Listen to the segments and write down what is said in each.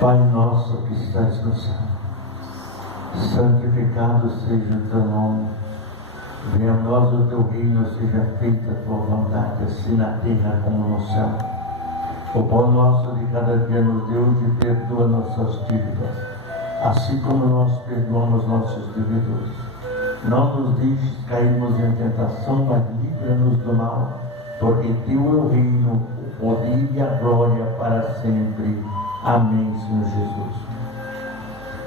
Pai nosso que estás no céu, santificado seja o teu nome. Venha a nós o teu reino, seja feita a tua vontade, assim na terra como no céu. O pão nosso de cada dia nos deu e perdoa nossas dívidas, assim como nós perdoamos nossos devedores. Não nos deixes cairmos em tentação, mas livra-nos do mal, porque teu é o reino, o poder e a glória para sempre. Amém, Senhor Jesus.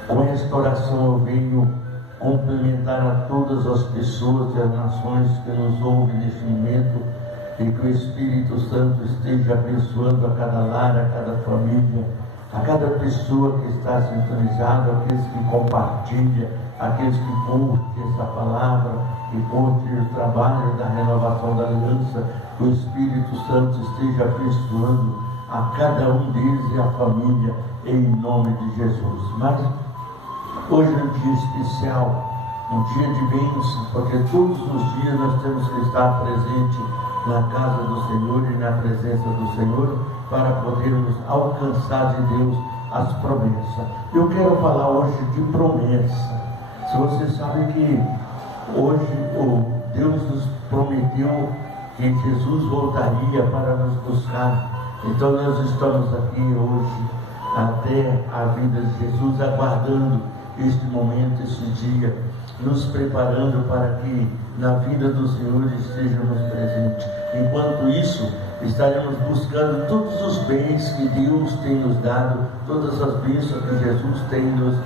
Com esta oração eu venho cumprimentar a todas as pessoas e as nações que nos ouvem neste momento, e que o Espírito Santo esteja abençoando a cada lar, a cada família, a cada pessoa que está sintonizada, aqueles que compartilham, aqueles que curtem essa palavra, que curtem o trabalho da renovação da aliança. Que o Espírito Santo esteja abençoando a cada um deles e a família, em nome de Jesus. Mas hoje é um dia especial, um dia de bênção, porque todos os dias nós temos que estar presente na casa do Senhor e na presença do Senhor, para podermos alcançar de Deus as promessas. Eu quero falar hoje de promessa. Se você sabe que hoje Deus nos prometeu que Jesus voltaria para nos buscar, então nós estamos aqui hoje, até a vinda de Jesus, aguardando este momento, este dia, nos preparando para que na vida do Senhor estejamos presentes. Enquanto isso, estaremos buscando todos os bens que Deus tem nos dado, todas as bênçãos que Jesus tem nos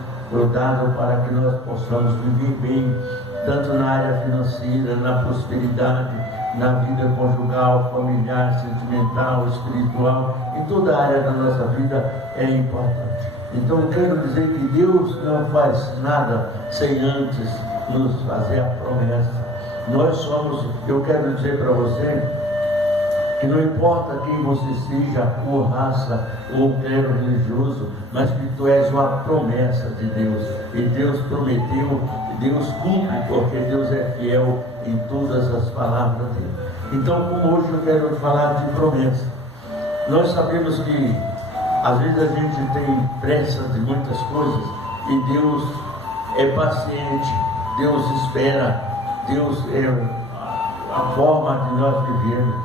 dado, para que nós possamos viver bem, tanto na área financeira, na prosperidade, na vida conjugal, familiar, sentimental, espiritual, em toda a área da nossa vida é importante. Então eu quero dizer que Deus não faz nada sem antes nos fazer a promessa. Nós somos, eu quero dizer para você, que não importa quem você seja, cor, raça ou clero religioso, mas que tu és uma promessa de Deus. E Deus prometeu, Deus cumpre, porque Deus é fiel em todas as palavras dele. Então, como hoje eu quero falar de promessa, nós sabemos que às vezes a gente tem pressa de muitas coisas, e Deus é paciente, Deus espera, Deus é a forma de nós vivermos.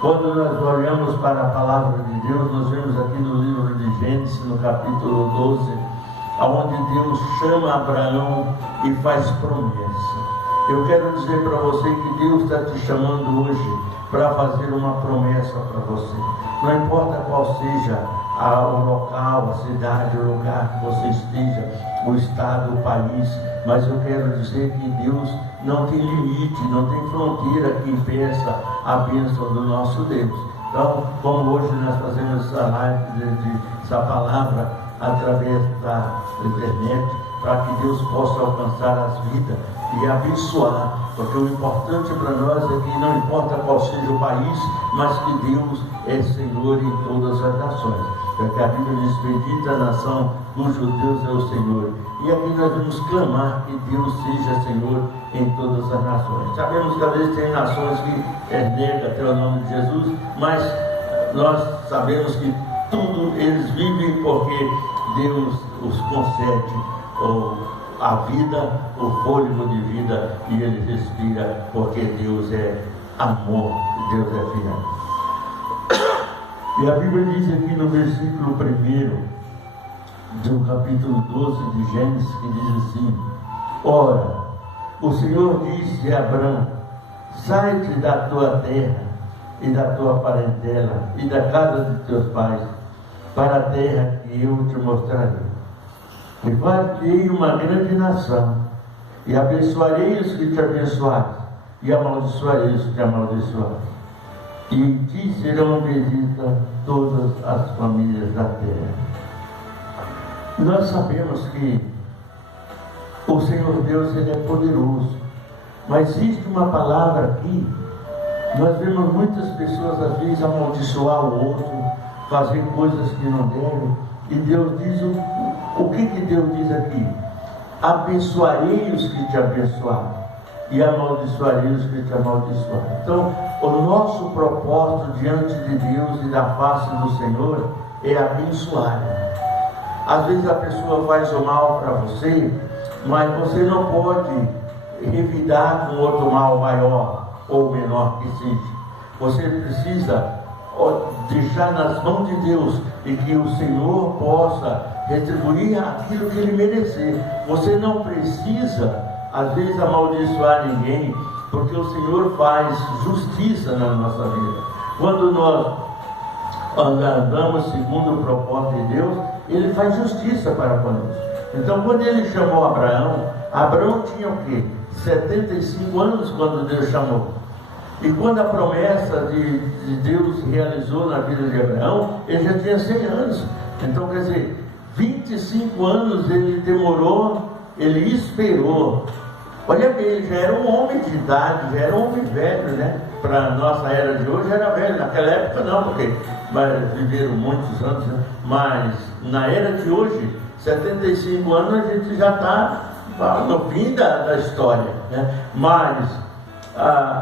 Quando nós olhamos para a palavra de Deus, nós vemos aqui no livro de Gênesis, no capítulo 12, onde Deus chama Abraão e faz promessa. Eu quero dizer para você que Deus está te chamando hoje para fazer uma promessa para você. Não importa qual seja o local, a cidade, o lugar que você esteja, o estado, o país, mas eu quero dizer que Deus não tem limite, não tem fronteira que impeça a bênção do nosso Deus. Então, como hoje nós fazemos essa live, essa palavra através da internet, para que Deus possa alcançar as vidas e abençoar, porque o importante para nós é que não importa qual seja o país, mas que Deus é Senhor em todas as nações. Porque a Bíblia diz: bendita a nação cujo Deus é o Senhor. E aqui nós vamos clamar que Deus seja Senhor em todas as nações. Sabemos que às vezes tem nações que negam até o nome de Jesus, mas nós sabemos que tudo eles vivem porque Deus os concede a vida, o fôlego de vida, e ele respira, porque Deus é amor, Deus é fiel. E a Bíblia diz aqui no versículo 1 do capítulo 12 de Gênesis, que diz assim: ora, o Senhor disse a Abrão: sai-te da tua terra e da tua parentela e da casa de teus pais, para a terra que eu te mostrarei. E farei uma grande nação, e abençoarei os que te abençoarem, e amaldiçoarei os que te amaldiçoarem. E em ti serão benditas todas as famílias da terra. Nós sabemos que o Senhor Deus, ele é poderoso, mas existe uma palavra aqui. Nós vemos muitas pessoas às vezes amaldiçoar o outro, fazer coisas que não devem, e Deus diz o que Deus diz aqui? Abençoarei os que te abençoarem e amaldiçoarei os que te amaldiçoarem. Então, o nosso propósito diante de Deus e da face do Senhor é abençoar. Às vezes a pessoa faz o mal para você, mas você não pode revidar com outro mal maior ou menor que seja. Você precisa deixar nas mãos de Deus e que o Senhor possa retribuir aquilo que Ele merecer. Você não precisa, às vezes, amaldiçoar ninguém, porque o Senhor faz justiça na nossa vida. Quando nós andamos segundo o propósito de Deus, Ele faz justiça para conosco. Então, quando Ele chamou Abraão, Abraão tinha o quê? 75 anos quando Deus chamou. E quando a promessa de Deus se realizou na vida de Abraão, ele já tinha 100 anos. Então, quer dizer, 25 anos ele demorou, ele esperou. Olha bem, ele já era um homem de idade, já era um homem velho, né? Para a nossa era de hoje era velho, naquela época não, porque viveram muitos anos, né? Mas na era de hoje, 75 anos a gente já está no fim da história, né? Mas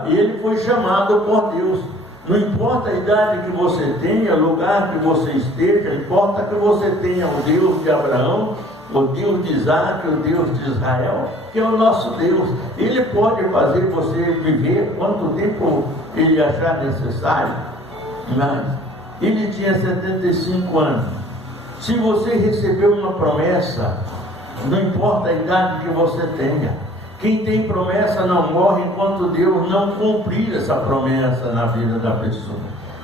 ele foi chamado por Deus. Não importa a idade que você tenha, o lugar que você esteja, importa que você tenha o Deus de Abraão, o Deus de Isaac, o Deus de Israel, que é o nosso Deus. Ele pode fazer você viver quanto tempo ele achar necessário, mas ele tinha 75 anos. Se você recebeu uma promessa, não importa a idade que você tenha, quem tem promessa não morre enquanto Deus não cumprir essa promessa na vida da pessoa.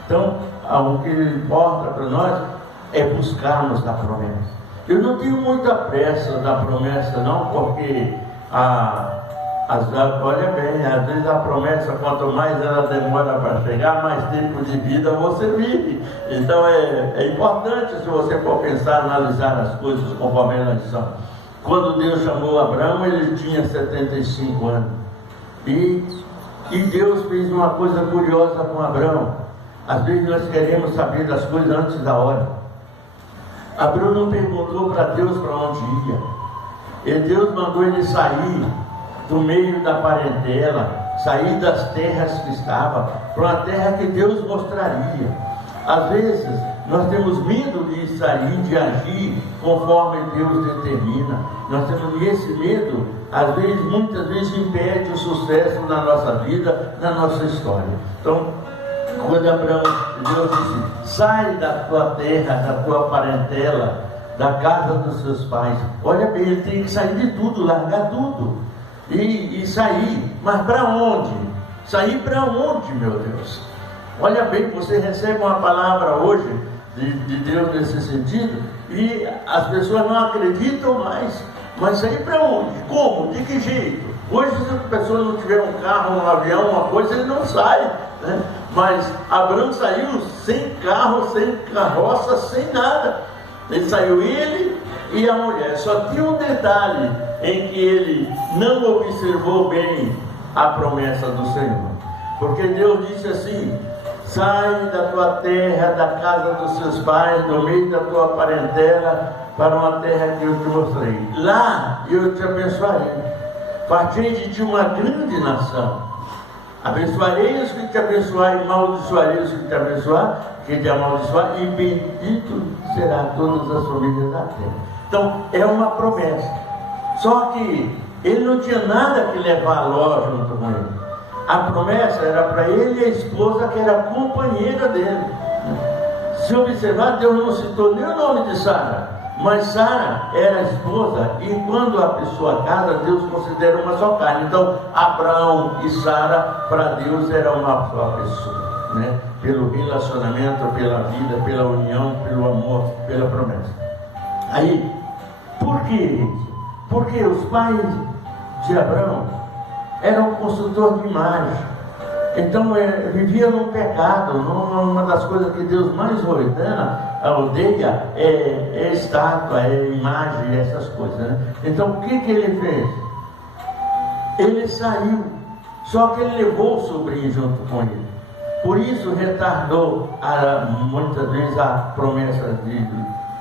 Então, o que importa para nós é buscarmos a promessa. Eu não tenho muita pressa da promessa não, porque olha bem, às vezes a promessa, quanto mais ela demora para chegar, mais tempo de vida você vive. Então é importante, se você for pensar, analisar as coisas conforme elas são. Quando Deus chamou Abraão, ele tinha 75 anos. E Deus fez uma coisa curiosa com Abraão. Às vezes nós queremos saber das coisas antes da hora. Abraão não perguntou para Deus para onde ia. E Deus mandou ele sair do meio da parentela, sair das terras que estava, para uma terra que Deus mostraria. Às vezes nós temos medo de sair, de agir conforme Deus determina. Nós temos esse medo, às vezes, muitas vezes impede o sucesso na nossa vida, na nossa história. Então, quando Abraão, Deus disse: sai da tua terra, da tua parentela, da casa dos seus pais. Olha bem, ele tem que sair de tudo, largar tudo e sair. Mas para onde? Sair para onde, meu Deus? Olha bem, você recebe uma palavra hoje de Deus nesse sentido, e as pessoas não acreditam mais. Mas sair para onde? Como? De que jeito? Hoje, se a pessoa não tiver um carro, um avião, uma coisa, ele não sai, né? Mas Abraão saiu sem carro, sem carroça, sem nada. Ele saiu, ele e a mulher. Só tinha um detalhe em que ele não observou bem a promessa do Senhor. Porque Deus disse assim: sai da tua terra, da casa dos seus pais, do meio da tua parentela, para uma terra que eu te mostrei. Lá eu te abençoarei. Fartei de ti uma grande nação. Abençoarei os que te abençoarem, maldiçoarei os que te abençoar, que te amaldiçoar, e bendito será todas as famílias da terra. Então, é uma promessa. Só que ele não tinha nada que levar Ló junto com ele. A promessa era para ele e a esposa, que era a companheira dele. Se observar, Deus não citou nem o nome de Sara, mas Sara era a esposa, e quando a pessoa casa, Deus considera uma só carne. Então, Abraão e Sara, para Deus, era uma só pessoa, né? Pelo relacionamento, pela vida, pela união, pelo amor, pela promessa. Aí, por que isso? Porque os pais de Abraão eram consultores de imagem. Então vivia no pecado. Uma das coisas que Deus mais odeia é estátua, é imagem, essas coisas, né? Então o que ele fez? Ele saiu, só que ele levou o sobrinho junto com ele. Por isso retardou muitas vezes a promessa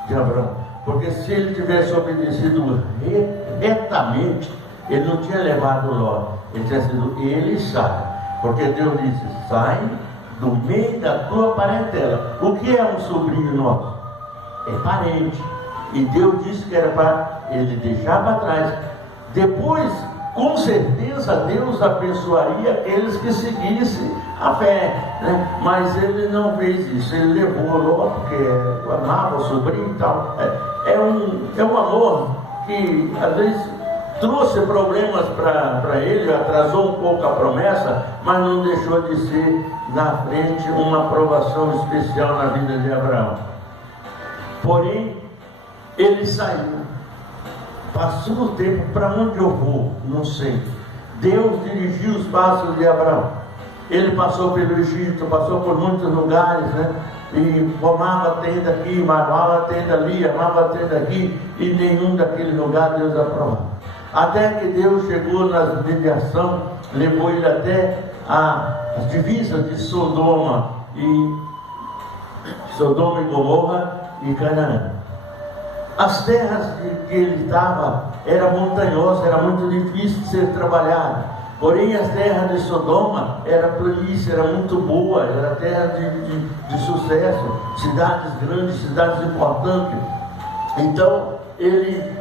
de Abraão. Porque se ele tivesse obedecido retamente, ele não tinha levado Ló. Ele tinha sido ele e Sara. Porque Deus disse: sai do meio da tua parentela. O que é um sobrinho nosso? É parente. E Deus disse que era para ele deixar para trás. Depois, com certeza, Deus abençoaria aqueles que seguissem a fé, né? Mas ele não fez isso. Ele levou Ló, porque amava o sobrinho e tal. É um amor que às vezes trouxe problemas para ele, atrasou um pouco a promessa, mas não deixou de ser na frente uma aprovação especial na vida de Abraão. Porém, ele saiu, passou o tempo. Para onde eu vou? Não sei. Deus dirigiu os passos de Abraão. Ele passou pelo Egito, passou por muitos lugares, né? E formava tenda aqui, armava tenda ali, armava tenda aqui, e nenhum daquele lugar Deus aprovava. Até que Deus chegou na mediação, levou ele até as divisas de Sodoma e Gomorra e Canaã. As terras que ele estava eram montanhosas, era muito difícil de ser trabalhado. Porém, as terras de Sodoma era planície, era muito boa, era terra de sucesso, cidades grandes, cidades importantes. Então, ele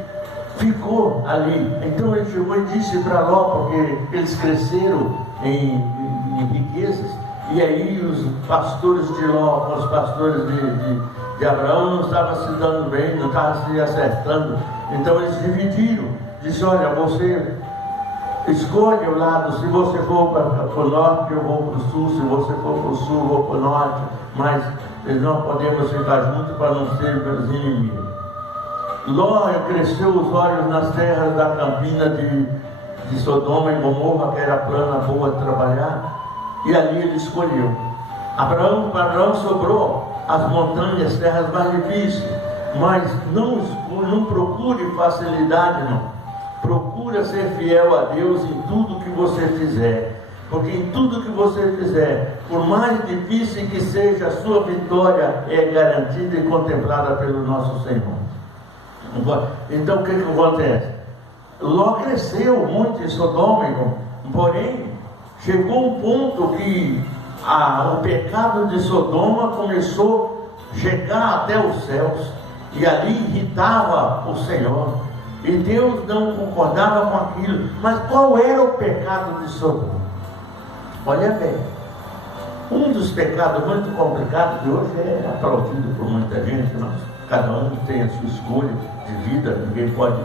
ficou ali. Então, ele chegou e disse para Ló, porque eles cresceram em riquezas, e aí os pastores de Ló com os pastores de Abraão não estavam se dando bem, não estavam se acertando. Então, eles dividiram. Disse: olha, você escolhe o lado. Se você for para o norte, eu vou para o sul. Se você for para o sul, eu vou para o norte. Mas não podemos ficar juntos para não sermos inimigos. Ló cresceu os olhos nas terras da campina de Sodoma e Gomorra, que era plana, boa de trabalhar, e ali ele escolheu. Para Abraão sobrou as montanhas, terras mais difíceis, mas não procure facilidade, não. Procura ser fiel a Deus em tudo que você fizer, porque em tudo que você fizer, por mais difícil que seja, a sua vitória é garantida e contemplada pelo nosso Senhor. Então o que acontece? Ló cresceu muito em Sodoma, porém chegou um ponto que o pecado de Sodoma começou a chegar até os céus, e ali irritava o Senhor, e Deus não concordava com aquilo. Mas qual era o pecado de Sodoma? Olha bem, um dos pecados muito complicados que hoje é aplaudido por muita gente, mas cada um tem a sua escolha de vida, ninguém pode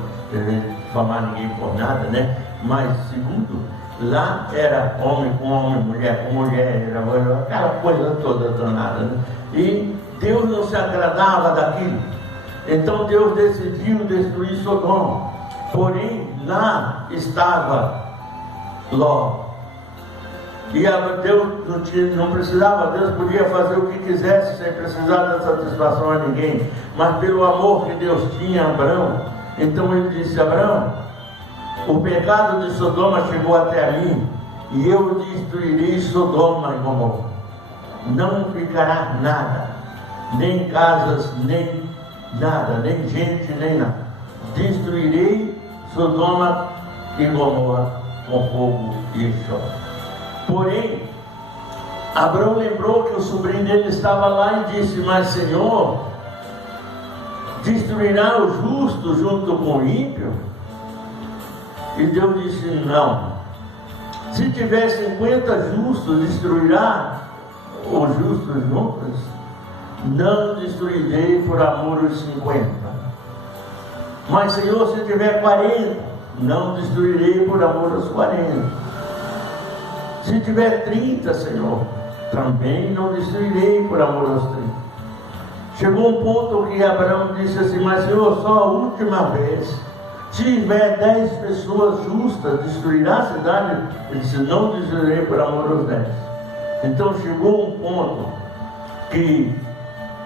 famar ninguém por nada, né? Mas segundo, lá era homem com homem, mulher com mulher, era aquela coisa toda danada, né? E Deus não se agradava daquilo. Então Deus decidiu destruir Sodoma. Porém, lá estava Ló. E Deus não precisava, Deus podia fazer o que quisesse sem precisar dar satisfação a ninguém. Mas pelo amor que Deus tinha a Abraão, então ele disse: Abraão, o pecado de Sodoma chegou até mim, e eu destruirei Sodoma e Gomorra. Não ficará nada, nem casas, nem nada, nem gente, nem nada. Destruirei Sodoma e Gomorra com fogo e enxofre. Porém, Abraão lembrou que o sobrinho dele estava lá e disse: mas Senhor, destruirá o justo junto com o ímpio? E Deus disse: não. Se tiver 50 justos, destruirá os justos juntos? Não destruirei por amor os 50. Mas Senhor, se tiver 40, não destruirei por amor os 40. Se tiver 30, Senhor, também não destruirei por amor aos 30. Chegou um ponto que Abraão disse assim: mas Senhor, só a última vez. Se tiver 10 pessoas justas, destruirá a cidade? Ele disse: não destruirei por amor aos 10. Então chegou um ponto que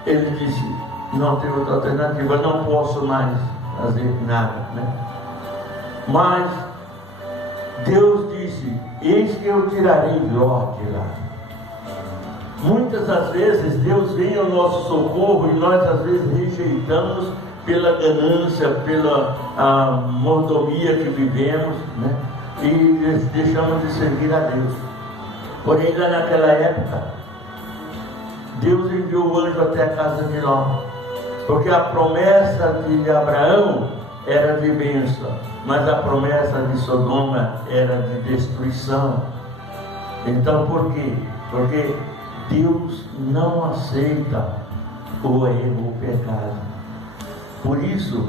ele disse: não tem outra alternativa, não posso mais fazer nada, né? Mas Deus disse: eis que eu tirarei Ló de lá. Muitas das vezes Deus vem ao nosso socorro e nós às vezes rejeitamos pela ganância, pela mordomia que vivemos, né? E deixamos de servir a Deus. Porém, lá naquela época, Deus enviou o anjo até a casa de Ló. Porque a promessa de Abraão era de bênção, mas a promessa de Sodoma era de destruição. Então por quê? Porque Deus não aceita o erro, o pecado. Por isso,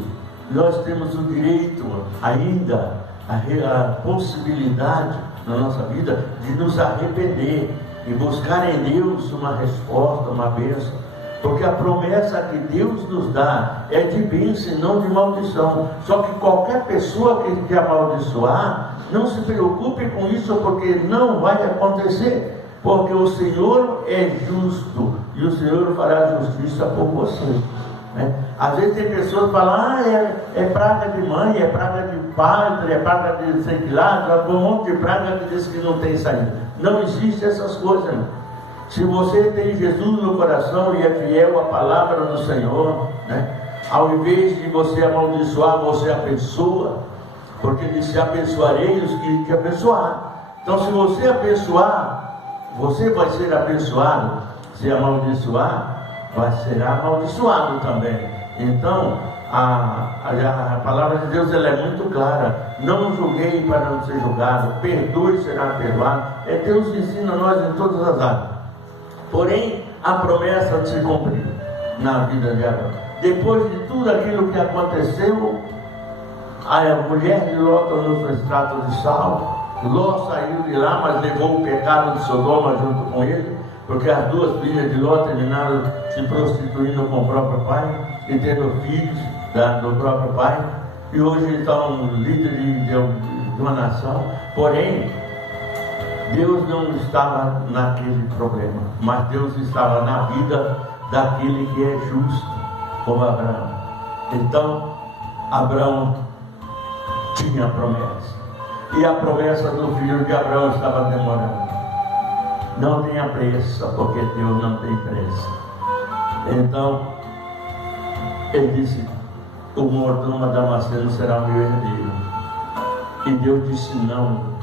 nós temos o direito ainda, a possibilidade na nossa vida de nos arrepender e buscar em Deus uma resposta, uma bênção. Porque a promessa que Deus nos dá é de bênção e não de maldição. Só que qualquer pessoa que quer amaldiçoar, não se preocupe com isso, porque não vai acontecer. Porque o Senhor é justo e o Senhor fará justiça por você. Às vezes tem pessoas que falam, é praga de mãe, é praga de padre, é praga de sei lá, um monte de praga que diz que não tem saída. Não existe essas coisas, irmão. Se você tem Jesus no coração e é fiel à palavra do Senhor, ao invés de você amaldiçoar, você abençoa, porque ele disse: abençoarei os que te abençoar. Então, se você abençoar, você vai ser abençoado. Se amaldiçoar, vai ser amaldiçoado também. Então, a palavra de Deus, ela é muito clara: não julguei para não ser julgado, perdoe e será perdoado. Deus ensina a nós em todas as áreas. Porém, a promessa se cumpriu na vida de Abraão. Depois de tudo aquilo que aconteceu, a mulher de Ló tornou seu extrato de sal. Ló saiu de lá, mas levou o pecado de Sodoma junto com ele, porque as duas filhas de Ló terminaram se prostituindo com o próprio pai e tendo filhos do próprio pai, e hoje estão líderes de uma nação. Porém, Deus não estava naquele problema, mas Deus estava na vida daquele que é justo, como Abraão. Então, Abraão tinha a promessa, e a promessa do filho de Abraão estava demorando. Não tenha pressa, porque Deus não tem pressa. Então, ele disse: o mordomo Damasceno será o meu herdeiro. E Deus disse não.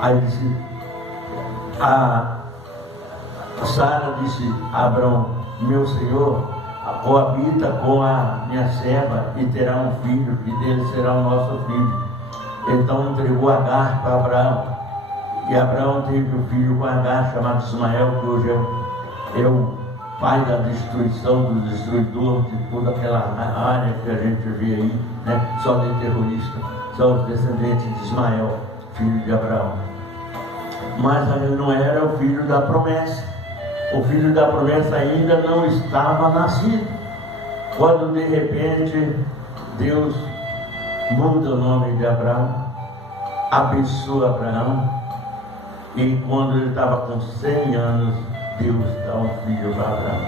Aí disse, a Sara disse a Abraão: meu senhor coabita com a minha serva e terá um filho, e dele será o nosso filho. Então entregou Agar para Abraão, e Abraão teve um filho com Agar chamado Ismael, que hoje é o pai da destruição, do destruidor de toda aquela área que a gente vê aí, só de terrorista. São os descendentes de Ismael, filho de Abraão. Mas ele não era o filho da promessa. O filho da promessa ainda não estava nascido, quando de repente Deus muda o nome de Abraão, abençoa Abraão, e quando ele estava com 100 anos, Deus dá um filho para Abraão.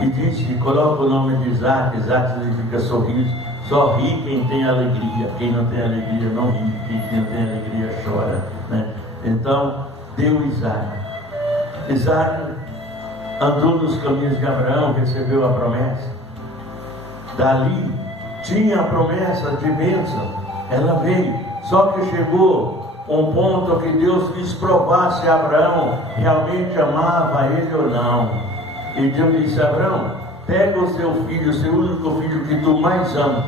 E diz que coloca o nome de Isaac. Isaac significa sorriso. Só ri quem tem alegria. Quem não tem alegria não ri. Quem não tem alegria chora. Então, deu Isaac. Isaac andou nos caminhos de Abraão, recebeu a promessa. Dali tinha a promessa de bênção. Ela veio. Só que chegou um ponto que Deus quis provar se Abraão realmente amava ele ou não. E Deus disse: Abraão, pega o seu filho, o seu único filho que tu mais amas,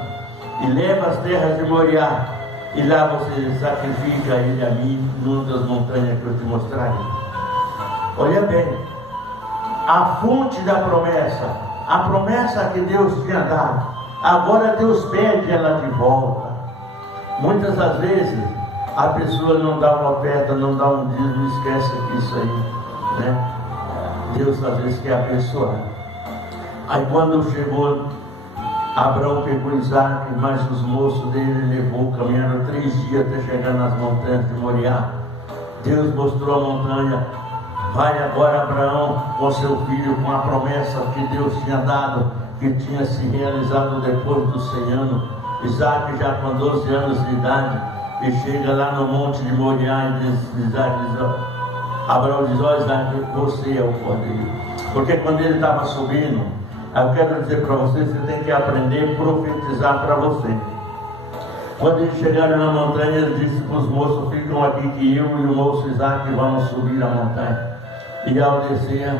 e leva às terras de Moriá, e lá você sacrifica ele a mim, numa das montanhas que eu te mostrarei. Olha bem, a fonte da promessa, a promessa que Deus tinha dado, agora Deus pede ela de volta. Muitas das vezes a pessoa não dá uma oferta, não dá um dízimo, esquece isso aí, Deus às vezes quer abençoar. Aí quando chegou, Abraão pegou Isaac, mas os moços dele levou, caminharam 3 dias até chegar nas montanhas de Moriá. Deus mostrou a montanha: vai agora Abraão com seu filho, com a promessa que Deus tinha dado, que tinha se realizado depois dos 100 anos. Isaac já com 12 anos de idade, e chega lá no monte de Moriá e diz, Abraão diz: ó Isaac, você é o cordeiro. Porque quando ele estava subindo, eu quero dizer para você, você tem que aprender a profetizar para você. Quando eles chegaram na montanha, ele disse para os moços: ficam aqui que eu e o moço Isaac vamos subir a montanha. E ao descer,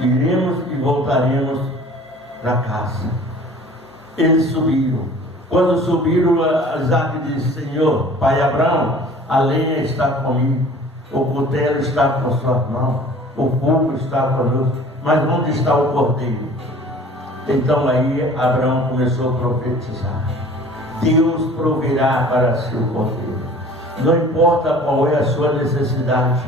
iremos e voltaremos para casa. Eles subiram. Quando subiram, Isaac disse: Senhor, pai Abraão, a lenha está comigo, o cutelo está com suas mãos, o fogo está conosco, mas onde está o cordeiro? Então aí Abraão começou a profetizar: Deus proverá para si o cordeiro. Não importa qual é a sua necessidade,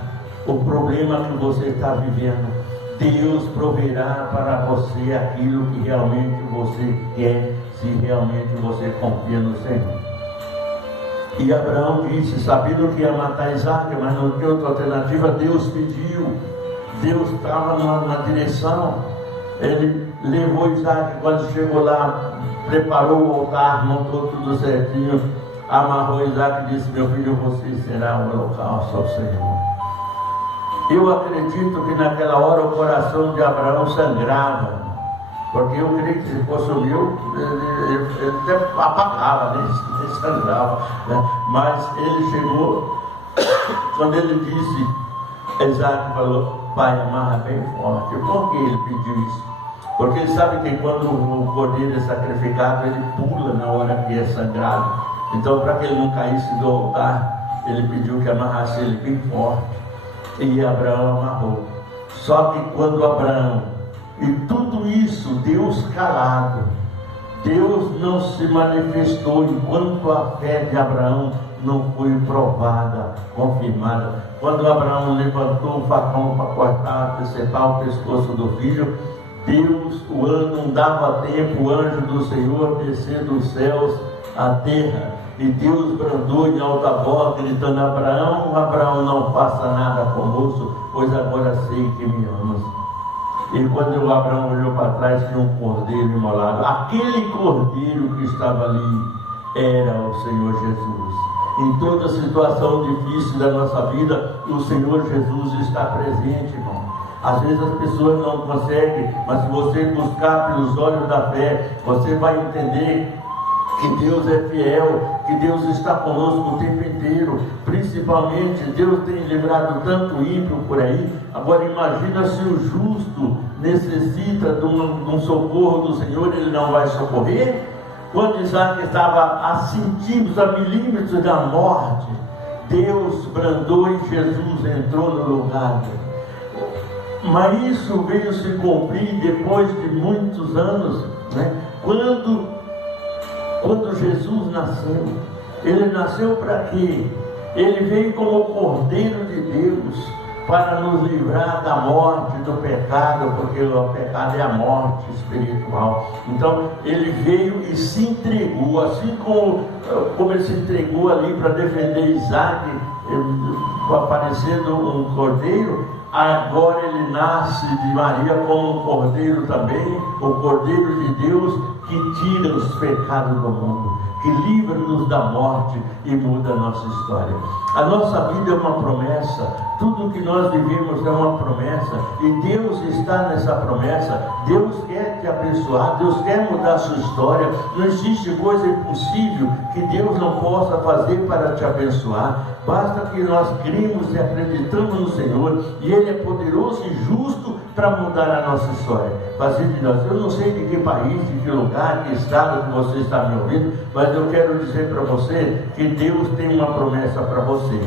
o problema que você está vivendo, Deus proverá para você aquilo que realmente você quer, se realmente você confia no Senhor. E Abraão disse, sabendo que ia matar Isaac, mas não tinha outra alternativa, Deus pediu, Deus estava na direção. Ele levou Isaac, quando chegou lá, preparou o altar, montou tudo certinho, amarrou Isaac e disse: meu filho, você será um holocausto ao Senhor. Eu acredito que naquela hora o coração de Abraão sangrava, porque eu creio que se fosse o meu, ele até apagava, nem sangrava, né? Mas ele chegou, quando ele disse, Isaac falou: pai, amarra bem forte. Por que ele pediu isso? Porque ele sabe que quando o cordeiro é sacrificado, ele pula na hora que é sangrado. Então, para que ele não caísse do altar, ele pediu que amarrasse ele bem forte. E Abraão amarrou. Só que quando Abraão, e tudo isso, Deus calado, Deus não se manifestou enquanto a fé de Abraão não foi provada, confirmada. Quando Abraão levantou o facão para cortar, decepar o pescoço do filho, Deus, não dava tempo, o anjo do Senhor descer dos céus à terra, e Deus brandou em alta voz, gritando: Abraão, Abraão, não faça nada conosco, pois agora sei que me amas. E quando o Abraão olhou para trás, tinha um cordeiro imolado. Aquele cordeiro que estava ali era o Senhor Jesus. Em toda situação difícil da nossa vida, o Senhor Jesus está presente, irmão. Às vezes as pessoas não conseguem, mas se você buscar pelos olhos da fé, você vai entender que Deus é fiel, que Deus está conosco o tempo inteiro. Principalmente, Deus tem livrado tanto ímpio por aí. Agora imagina se o justo necessita de um socorro do Senhor, ele não vai socorrer? Quando Isaac estava a centímetros, a milímetros da morte, Deus brandou e Jesus entrou no lugar. Mas isso veio se cumprir depois de muitos anos, né? Quando Jesus nasceu, ele nasceu para quê? Ele veio como o Cordeiro de Deus para nos livrar da morte, do pecado, porque o pecado é a morte espiritual. Então ele veio e se entregou, assim como ele se entregou ali para defender Isaac, aparecendo um cordeiro. Agora ele nasce de Maria como um cordeiro também, o Cordeiro de Deus, que tira os pecados do mundo, que livra-nos da morte e muda a nossa história. A nossa vida é uma promessa, tudo que nós vivemos é uma promessa, e Deus está nessa promessa. Deus quer te abençoar, Deus quer mudar a sua história. Não existe coisa impossível que Deus não possa fazer para te abençoar. Basta que nós cremos e acreditamos no Senhor, e Ele é poderoso e justo para mudar a nossa história, fazer de nós. Eu não sei de que país, de que lugar, que estado que você está me ouvindo, mas eu quero dizer para você que Deus tem uma promessa para você.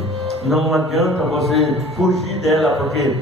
Não adianta você fugir dela, porque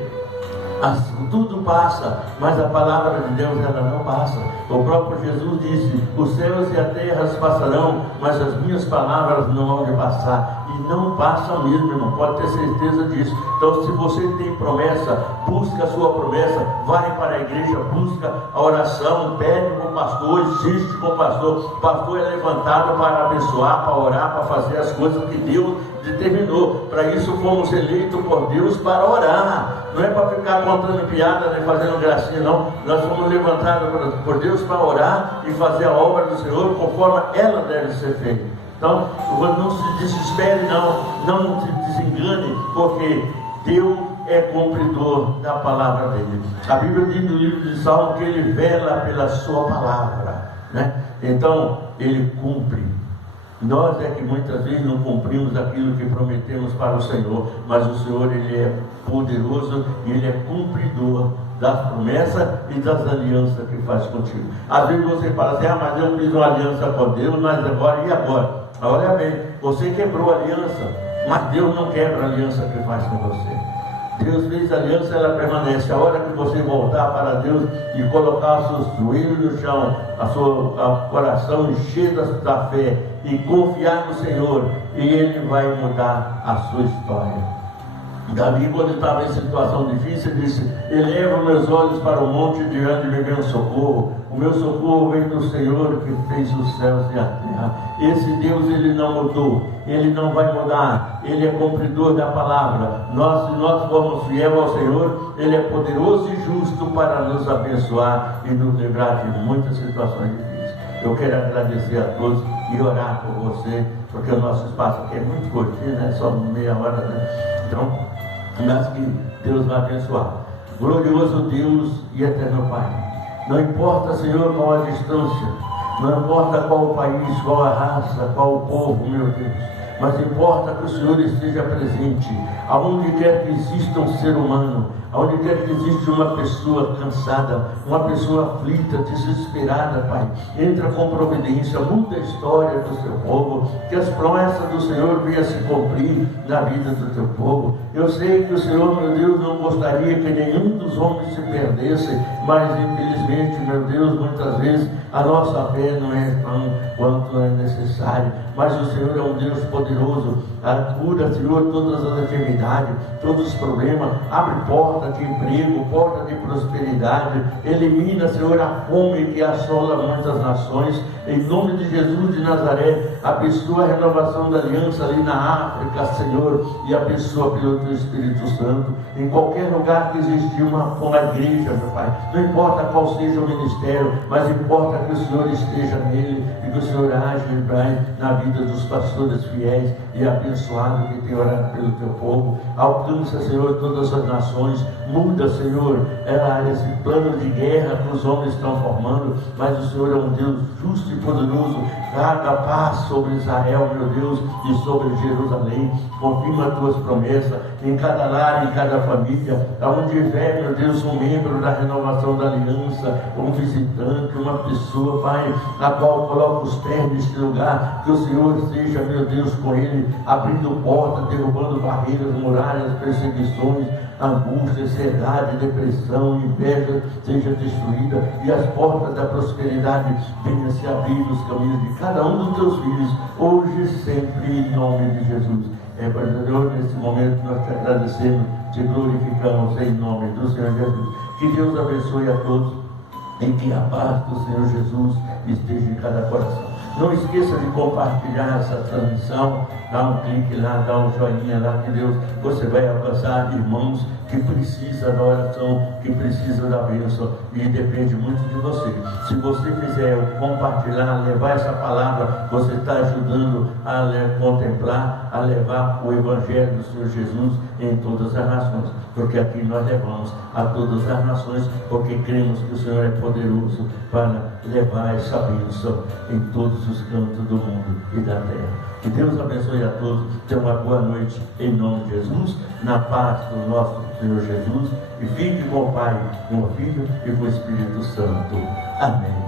tudo passa, mas a palavra de Deus, ela não passa. O próprio Jesus disse: os céus e a terra passarão, mas as minhas palavras não vão passar. E não passa mesmo, irmão, pode ter certeza disso. Então, se você tem promessa, busca a sua promessa, vai para a igreja, busca a oração, pede com o pastor, insiste com o pastor. O pastor é levantado para abençoar, para orar, para fazer as coisas que Deus determinou. Para isso fomos eleitos por Deus, para orar. Não é para ficar contando piada, nem fazendo gracinha, não. Nós fomos levantados por Deus para orar e fazer a obra do Senhor conforme ela deve ser feita. Então, não se desespere, não se desengane, porque Deus é cumpridor da palavra dele. A Bíblia diz no livro de Salmo que ele vela pela sua palavra, né? Então, ele cumpre. Nós é que muitas vezes não cumprimos aquilo que prometemos para o Senhor, mas o Senhor, ele é poderoso e ele é cumpridor das promessas e das alianças que faz contigo. Às vezes você fala assim, mas eu fiz uma aliança com Deus, mas agora e agora? Olha bem, você quebrou a aliança, mas Deus não quebra a aliança que faz com você. Deus fez a aliança, ela permanece. A hora que você voltar para Deus e colocar os seus joelhos no chão, o coração encher da fé e confiar no Senhor, e Ele vai mudar a sua história. Davi, quando estava em situação difícil, disse: eleva meus olhos para o monte de onde me vem o socorro. O meu socorro vem do Senhor que fez os céus e a terra. Esse Deus, Ele não mudou, Ele não vai mudar, Ele é cumpridor da palavra. Se nós formos fiéis ao Senhor, Ele é poderoso e justo para nos abençoar e nos livrar de muitas situações difíceis. Eu quero agradecer a todos e orar por você, porque o nosso espaço aqui é muito curtinho, né? Só meia hora, né? Então, mas que Deus vai abençoar. Glorioso Deus e eterno Pai, não importa, Senhor, qual a distância, não importa qual o país, qual a raça, qual o povo, meu Deus, mas importa que o Senhor esteja presente, aonde quer que exista um ser humano, aonde quer que exista uma pessoa cansada, uma pessoa aflita, desesperada, Pai, entra com providência, muda a história do seu povo, que as promessas do Senhor venham se cumprir na vida do teu povo. Eu sei que o Senhor, meu Deus, não gostaria que nenhum dos homens se perdesse, mas infelizmente, meu Deus, muitas vezes a nossa fé não é tão quanto é necessário, mas o Senhor é um Deus poderoso, cura, Senhor, todas as enfermidades, todos os problemas, abre porta de emprego, porta de prosperidade, elimina, Senhor, a fome que assola muitas nações, em nome de Jesus de Nazaré. Abençoa a renovação da aliança ali na África, Senhor, e abençoa pelo teu Espírito Santo, em qualquer lugar que existir uma igreja, meu Pai, não importa qual seja o ministério, mas importa que o Senhor esteja nele, e que o Senhor age, Pai, na vida dos pastores fiéis e abençoados que tem orado pelo teu povo. Alcança, Senhor, todas as nações, muda, Senhor, esse plano de guerra que os homens estão formando, mas o Senhor é um Deus justo e poderoso. Traga paz sobre Israel, meu Deus, e sobre Jerusalém. Confirma as tuas promessas em cada lar, em cada família, aonde tiver, meu Deus, um membro da renovação da aliança, um visitante, uma pessoa, Pai, a qual coloca os pés neste lugar, que o Senhor seja, meu Deus, com ele, abrindo portas, derrubando barreiras, muralhas, perseguições, angústia, ansiedade, depressão, inveja seja destruída, e as portas da prosperidade venham se abrir nos caminhos de cada um dos teus filhos, hoje e sempre, em nome de Jesus. Senhor, nesse momento nós te agradecemos, te glorificamos em nome do Senhor Jesus. Que Deus abençoe a todos, e que a paz do Senhor Jesus esteja em cada coração. Não esqueça de compartilhar essa transmissão, dá um clique lá, dá um joinha lá, que Deus, você vai alcançar irmãos que precisam da oração, que precisam da bênção, e depende muito de você. Se você fizer compartilhar, levar essa palavra, você está ajudando a contemplar, a levar o Evangelho do Senhor Jesus em todas as nações, porque aqui nós levamos a todas as nações, porque cremos que o Senhor é poderoso para levar essa bênção em todos os cantos do mundo e da terra. Que Deus abençoe a todos, tenha uma boa noite em nome de Jesus, na paz do nosso Senhor Jesus, e fique com o Pai, com o Filho e com o Espírito Santo. Amém.